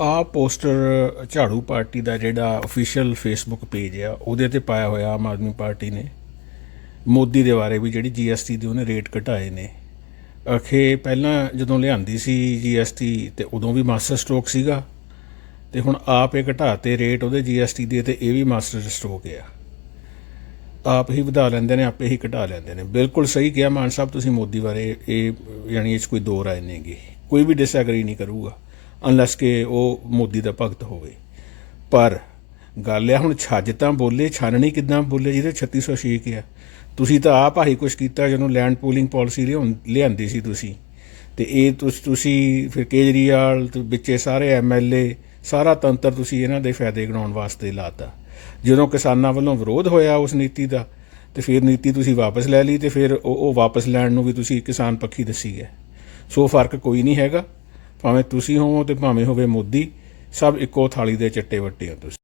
ਆ ਪੋਸਟਰ ਝਾੜੂ ਪਾਰਟੀ ਦਾ ਜਿਹੜਾ ਅਫੀਸ਼ੀਅਲ ਫੇਸਬੁੱਕ ਪੇਜ ਆ, ਉਹਦੇ ਤੇ ਪਾਇਆ ਹੋਇਆ ਆਮ ਆਦਮੀ ਪਾਰਟੀ ਨੇ। ਮੋਦੀ ਦੇ ਬਾਰੇ ਵੀ ਜਿਹੜੀ ਜੀਐਸਟੀ ਦੇ ਉਹਨੇ ਰੇਟ ਘਟਾਏ ਨੇ। ਅਖੇ ਪਹਿਲਾਂ ਜਦੋਂ ਲਿਆਂਦੀ ਸੀ ਜੀਐਸਟੀ ਤੇ ਉਦੋਂ ਵੀ ਮਾਸਟਰ ਸਟ੍ਰੋਕ ਸੀਗਾ। ਤੇ ਹੁਣ ਆਪ ਇਹ ਘਟਾਤੇ ਰੇਟ ਉਹਦੇ ਜੀਐਸਟੀ ਦੇ ਤੇ ਇਹ ਵੀ ਮਾਸਟਰ ਸਟ੍ਰੋਕ ਆ। ਆਪ ਹੀ ਵਧਾ ਲੈਂਦੇ ਨੇ, ਆਪੇ ਹੀ ਘਟਾ ਲੈਂਦੇ ਨੇ। ਬਿਲਕੁਲ ਸਹੀ ਕਿਹਾ ਮਾਨ ਸਾਹਿਬ, ਤੁਸੀਂ ਮੋਦੀ ਬਾਰੇ ਇਹ ਯਾਨੀ ਇਹ 'ਚ ਕੋਈ ਦੋ ਰਾਏ ਨਹੀਂਗੀ ਕੋਈ ਵੀ ਡਿਸਐਗਰੀ ਨਹੀਂ ਕਰੂਗਾ। ਅਨਲੈਸ ਕਿ ਉਹ ਮੋਦੀ ਦਾ ਭਗਤ ਹੋਵੇ। ਪਰ ਗੱਲ ਆ, ਹੁਣ ਛੱਜ ਤਾਂ ਬੋਲੇ, ਛਾਨਣੀ ਕਿਦਾਂ ਬੋਲੇ ਜਿਹਦੇ 3606 ਆ। ਤੁਸੀਂ ਤਾਂ ਆਪ ਆਹੀ ਕੁਝ ਕੀਤਾ, ਜਦੋਂ ਲੈਂਡ ਪੂਲਿੰਗ ਪਾਲਿਸੀ ਲਿਆਂਦੀ ਸੀ ਤੁਸੀਂ। ਤੇ ਇਹ ਤੁਸੀਂ ਫਿਰ ਕੇਜਰੀਵਾਲ ਤੇ ਵਿੱਚੇ ਸਾਰੇ ਐਮਐਲਏ ਸਾਰਾ ਤੰਤਰ ਤੁਸੀਂ ਇਹਨਾਂ ਦੇ ਫਾਇਦੇ ਗਣਾਉਣ ਵਾਸਤੇ ਲਾਤਾ। ਜਦੋਂ ਕਿਸਾਨਾਂ ਵੱਲੋਂ ਵਿਰੋਧ ਹੋਇਆ ਉਸ ਨੀਤੀ ਦਾ, ਤੇ ਫਿਰ ਨੀਤੀ ਤੁਸੀਂ ਵਾਪਸ ਲੈ ਲਈ ਤੇ ਫਿਰ ਉਹ ਉਹ ਵਾਪਸ ਲੈਣ ਨੂੰ ਵੀ ਤੁਸੀਂ ਕਿਸਾਨ ਪੱਖੀ ਦੱਸੀ ਹੈ ਸੋ ਫ਼ਰਕ ਕੋਈ ਨਹੀਂ ਹੈਗਾ। ਭਾਵੇਂ ਤੁਸੀਂ ਹੋਵੋ ਤੇ ਭਾਵੇਂ ਹੋਵੇ ਮੋਦੀ, ਸਭ ਇੱਕੋ ਥਾਲੀ ਦੇ ਚੱਟੇ ਵੱਟੇ ਹੋ ਤੁਸੀਂ।